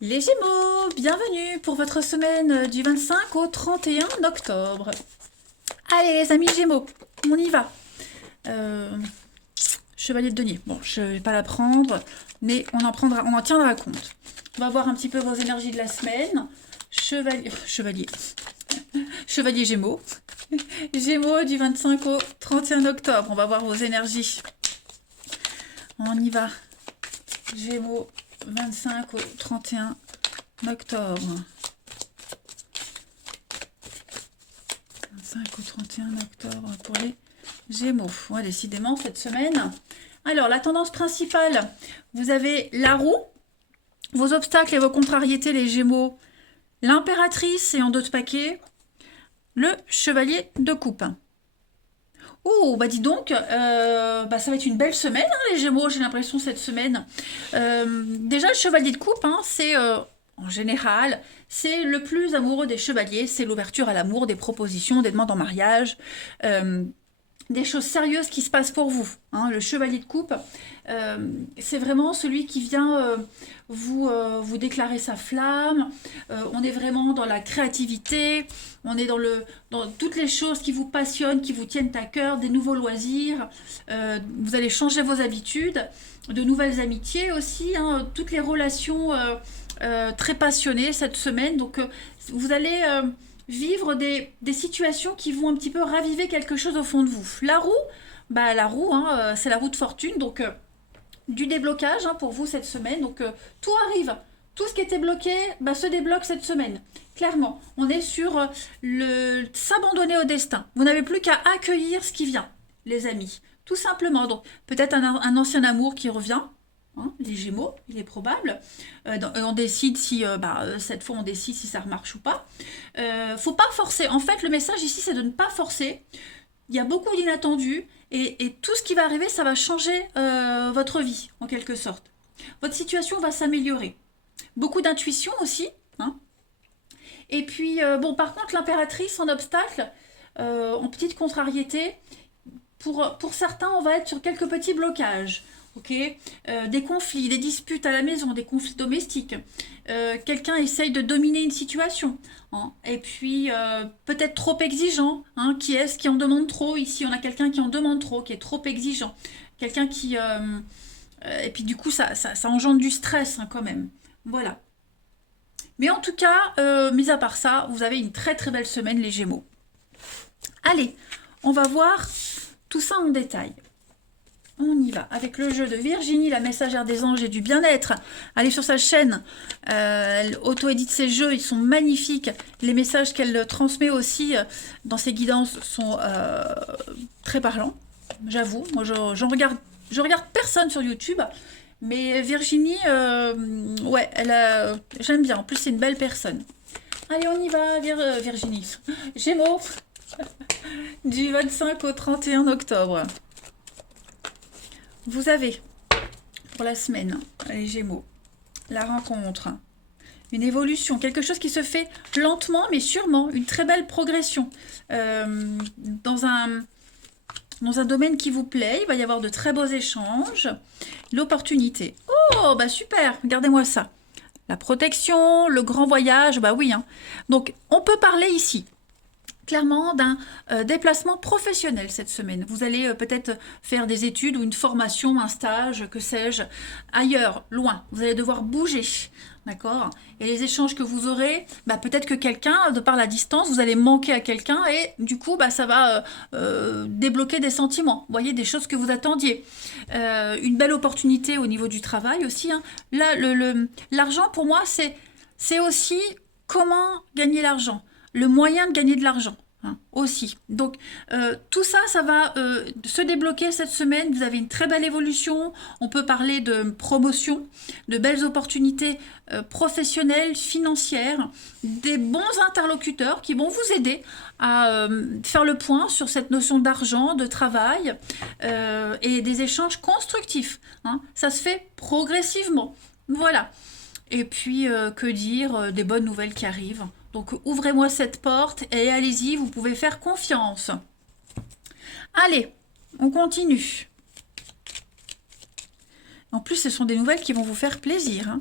Les Gémeaux, bienvenue pour votre semaine du 25 au 31 octobre. Allez les amis Gémeaux, on y va. Euh, Chevalier de denier. Bon, je vais pas la prendre, mais on en tiendra compte. On va voir un petit peu vos énergies de la semaine. Chevalier Gémeaux. Gémeaux du 25 au 31 octobre. On va voir vos énergies. On y va. Gémeaux 25 au 31 octobre. 25 au 31 octobre pour les Gémeaux. Ouais, décidément, cette semaine. Alors, la tendance principale, vous avez la roue, vos obstacles et vos contrariétés, les Gémeaux, l'impératrice et en d'autres paquets, le chevalier de coupe. Oh, bah dis donc, ça va être une belle semaine, hein, les Gémeaux, j'ai l'impression, cette semaine. Déjà, le chevalier de coupe, hein, c'est, en général, c'est le plus amoureux des chevaliers, c'est l'ouverture à l'amour, des propositions, des demandes en mariage, des choses sérieuses qui se passent pour vous, hein. Le chevalier de coupe, c'est vraiment celui qui vient vous déclarer sa flamme. On est vraiment dans la créativité, on est dans toutes les choses qui vous passionnent, qui vous tiennent à cœur, des nouveaux loisirs. Vous allez changer vos habitudes, de nouvelles amitiés aussi, hein, toutes les relations très passionnées cette semaine. Donc vous allez vivre des situations qui vont un petit peu raviver quelque chose au fond de vous. La roue, hein, c'est la roue de fortune, donc du déblocage, hein, pour vous cette semaine. Donc tout arrive. Tout ce qui était bloqué se débloque cette semaine. Clairement, on est sur le s'abandonner au destin. Vous n'avez plus qu'à accueillir ce qui vient, les amis. Tout simplement. Donc peut-être un ancien amour qui revient, hein, les Gémeaux, il est probable. On décide si, cette fois, on décide si ça remarche ou pas. Faut pas forcer. En fait, le message ici, c'est de ne pas forcer. Il y a beaucoup d'inattendus et tout ce qui va arriver, ça va changer votre vie, en quelque sorte. Votre situation va s'améliorer. Beaucoup d'intuition aussi, hein. Et puis, par contre, l'impératrice en obstacle, en petite contrariété, pour certains, on va être sur quelques petits blocages. Ok, des conflits, des disputes à la maison, des conflits domestiques. Quelqu'un essaye de dominer une situation, hein. Et puis peut-être trop exigeant, hein. Qui est-ce qui en demande trop? Ici, on a quelqu'un qui en demande trop, qui est trop exigeant. Quelqu'un qui... et puis du coup, ça engendre du stress, hein, quand même. Voilà. Mais en tout cas, mis à part ça, vous avez une très très belle semaine, les Gémeaux. Allez, on va voir tout ça en détail. On y va avec le jeu de Virginie, la messagère des anges et du bien-être. Allez sur sa chaîne, elle auto-édite ses jeux, ils sont magnifiques. Les messages qu'elle transmet aussi dans ses guidances sont très parlants, j'avoue. Moi, je regarde personne sur YouTube, mais Virginie, ouais, j'aime bien. En plus, c'est une belle personne. Allez, on y va, Virginie. Gémeaux, du 25 au 31 octobre. Vous avez, pour la semaine, les Gémeaux, la rencontre, une évolution, quelque chose qui se fait lentement mais sûrement, une très belle progression dans un domaine qui vous plaît. Il va y avoir de très beaux échanges, l'opportunité. Oh, bah super, regardez-moi ça. La protection, le grand voyage, bah oui, hein. Donc, on peut parler ici clairement d'un déplacement professionnel cette semaine. Vous allez peut-être faire des études ou une formation, un stage, que sais-je, ailleurs, loin. Vous allez devoir bouger, d'accord? Et les échanges que vous aurez, peut-être que quelqu'un, de par la distance, vous allez manquer à quelqu'un et du coup, ça va débloquer des sentiments. Vous voyez, des choses que vous attendiez. Une belle opportunité au niveau du travail aussi, hein. Là, l'argent, pour moi, c'est aussi comment gagner l'argent, le moyen de gagner de l'argent, hein, aussi. Donc tout ça, ça va se débloquer cette semaine. Vous avez une très belle évolution. On peut parler de promotion, de belles opportunités professionnelles, financières, des bons interlocuteurs qui vont vous aider à faire le point sur cette notion d'argent, de travail et des échanges constructifs, hein. Ça se fait progressivement. Voilà. Et puis, que dire, des bonnes nouvelles qui arrivent. Donc, ouvrez-moi cette porte et allez-y, vous pouvez faire confiance. Allez, on continue. En plus, ce sont des nouvelles qui vont vous faire plaisir, hein.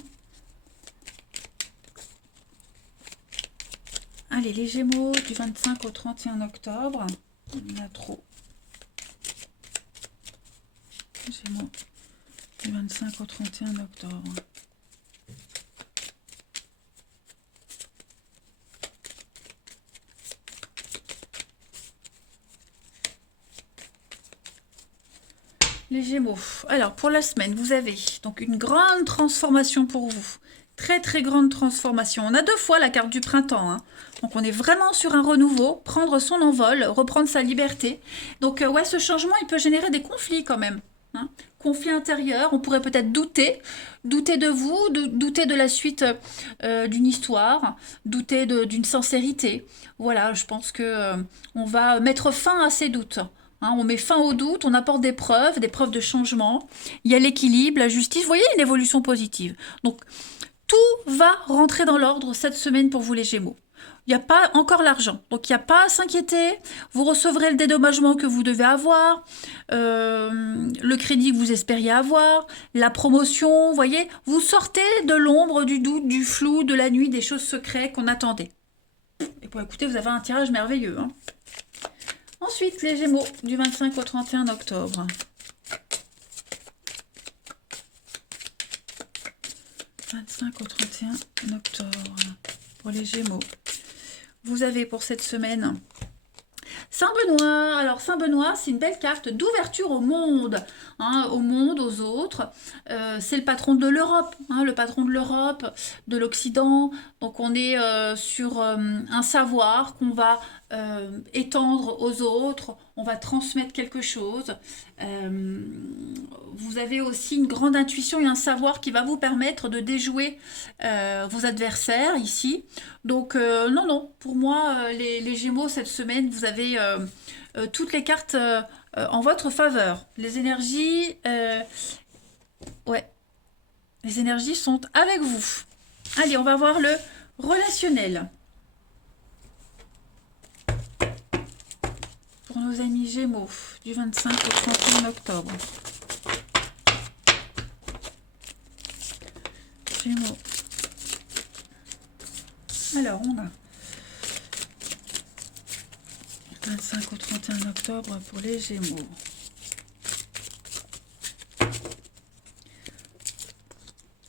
Allez, les Gémeaux du 25 au 31 octobre. Il y en a trop. Gémeaux du 25 au 31 octobre. Les Gémeaux. Alors, pour la semaine, vous avez donc une grande transformation pour vous. Très, très grande transformation. On a 2 fois la carte du printemps. Hein. Donc, on est vraiment sur un renouveau, prendre son envol, reprendre sa liberté. Donc, ouais, ce changement, il peut générer des conflits quand même. Hein. Conflits intérieurs, on pourrait peut-être douter de vous, douter de la suite d'une histoire, douter d'une sincérité. Voilà, je pense que on va mettre fin à ces doutes. Hein, on met fin aux doutes, on apporte des preuves de changement. Il y a l'équilibre, la justice. Vous voyez, une évolution positive. Donc, tout va rentrer dans l'ordre cette semaine pour vous les Gémeaux. Il n'y a pas encore l'argent, donc il n'y a pas à s'inquiéter. Vous recevrez le dédommagement que vous devez avoir, le crédit que vous espériez avoir, la promotion, vous voyez. Vous sortez de l'ombre, du doute, du flou, de la nuit, des choses secrètes qu'on attendait. Et pour écouter, vous avez un tirage merveilleux. Hein. Ensuite, les Gémeaux, du 25 au 31 octobre. « 25 au 31 octobre » pour les Gémeaux. Vous avez pour cette semaine Saint-Benoît. Alors, Saint-Benoît, c'est une belle carte d'ouverture au monde, hein, au monde, aux autres. C'est le patron de l'Europe, hein, le patron de l'Europe, de l'Occident. Donc, on est sur un savoir qu'on va étendre aux autres. On va transmettre quelque chose. Vous avez aussi une grande intuition et un savoir qui va vous permettre de déjouer vos adversaires ici. Donc, non, pour moi, les Gémeaux, cette semaine, vous avez toutes les cartes en votre faveur. Les énergies, ouais, les énergies sont avec vous. Allez, on va voir le relationnel. Pour nos amis Gémeaux, du 25 au 31 octobre. Gémeaux. Alors, on a 25 au 31 octobre pour les Gémeaux.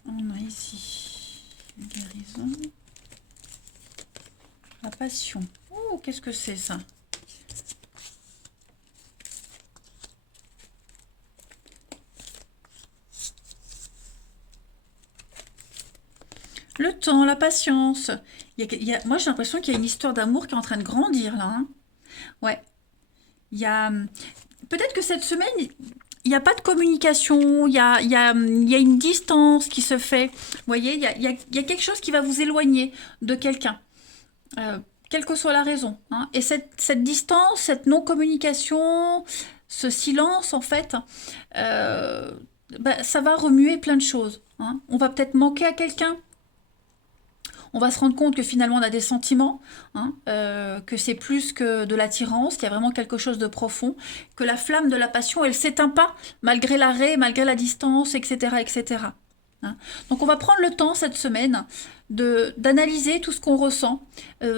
On a ici une guérison. La passion. Oh, qu'est-ce que c'est ça? Le temps, la patience. Moi, j'ai l'impression qu'il y a une histoire d'amour qui est en train de grandir, là. Hein. Ouais. Il y a... Peut-être que cette semaine, il n'y a pas de communication, il y a une distance qui se fait. Vous voyez, il y a quelque chose qui va vous éloigner de quelqu'un, quelle que soit la raison. Hein. Et cette distance, cette non-communication, ce silence, en fait, ça va remuer plein de choses. Hein. On va peut-être manquer à quelqu'un. On va se rendre compte que finalement on a des sentiments, hein, que c'est plus que de l'attirance, qu'il y a vraiment quelque chose de profond, que la flamme de la passion, elle ne s'éteint pas malgré l'arrêt, malgré la distance, etc. etc. Hein. Donc on va prendre le temps cette semaine d'analyser tout ce qu'on ressent,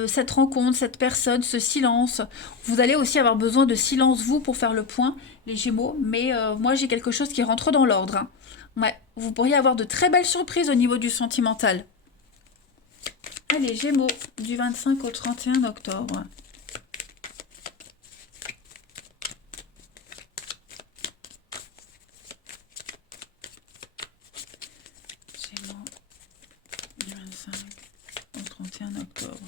cette rencontre, cette personne, ce silence. Vous allez aussi avoir besoin de silence, vous, pour faire le point, les Gémeaux, mais moi j'ai quelque chose qui rentre dans l'ordre. Hein. Ouais, vous pourriez avoir de très belles surprises au niveau du sentimental. Allez, Gémeaux, du 25 au 31 octobre. Gémeaux, du 25 au 31 octobre.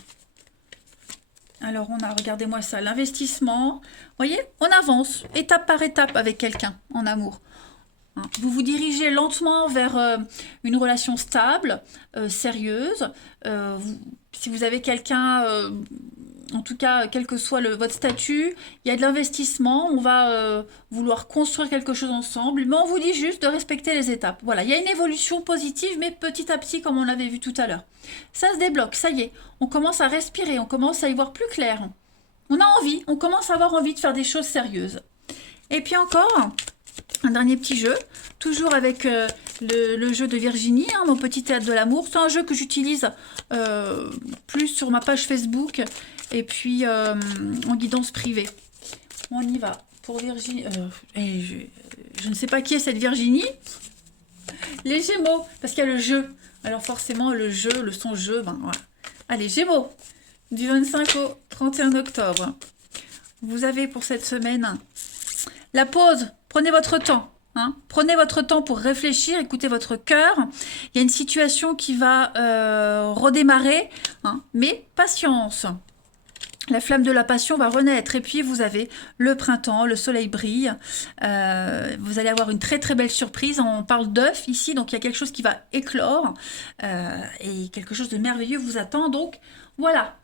Alors, on a, regardez-moi ça, l'investissement. Vous voyez, on avance, étape par étape avec quelqu'un en amour. Vous vous dirigez lentement vers une relation stable, sérieuse. Si vous avez quelqu'un, en tout cas, quel que soit votre statut, il y a de l'investissement. On va vouloir construire quelque chose ensemble. Mais on vous dit juste de respecter les étapes. Voilà, il y a une évolution positive, mais petit à petit, comme on l'avait vu tout à l'heure. Ça se débloque, ça y est. On commence à respirer, on commence à y voir plus clair. On a envie, on commence à avoir envie de faire des choses sérieuses. Et puis encore... Un dernier petit jeu, toujours avec le jeu de Virginie, hein, mon petit théâtre de l'amour. C'est un jeu que j'utilise plus sur ma page Facebook et puis en guidance privée. On y va pour Virginie. Je ne sais pas qui est cette Virginie. Les Gémeaux, parce qu'il y a le jeu. Alors forcément, le jeu, le son jeu, ben voilà. Allez, Gémeaux, du 25 au 31 octobre. Vous avez pour cette semaine la pause. Prenez votre temps. Hein. Prenez votre temps pour réfléchir, écoutez votre cœur. Il y a une situation qui va redémarrer, hein, mais patience. La flamme de la passion va renaître. Et puis, vous avez le printemps, le soleil brille. Vous allez avoir une très, très belle surprise. On parle d'œuf ici, donc il y a quelque chose qui va éclore. Et quelque chose de merveilleux vous attend. Donc, voilà.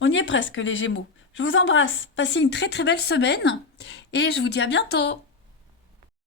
On y est presque, les Gémeaux. Je vous embrasse. Passez une très, très belle semaine. Et je vous dis à bientôt.